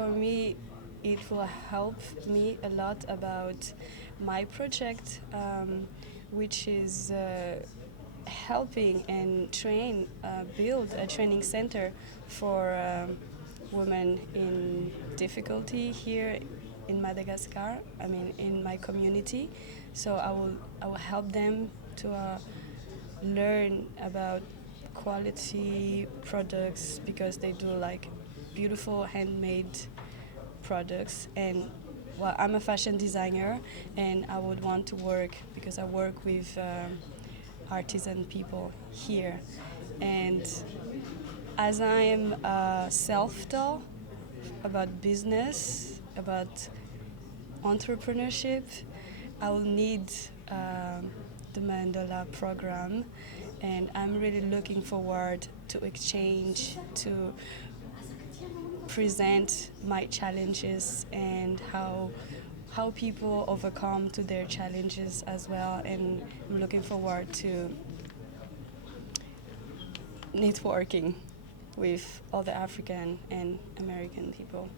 for me, it will help me a lot about my project, which is helping and build a training center for women in difficulty here in Madagascar. I mean, in my community. So I will help them to learn about quality products because they do like beautiful handmade products. And well, I'm a fashion designer, and I would want to work because I work with artisan people here. And as I'm self-taught about business, about entrepreneurship, I will need the Mandela program, and I'm really looking forward to exchange, to present my challenges and how people overcome to their challenges as well. And I'm looking forward to networking with other African and American people.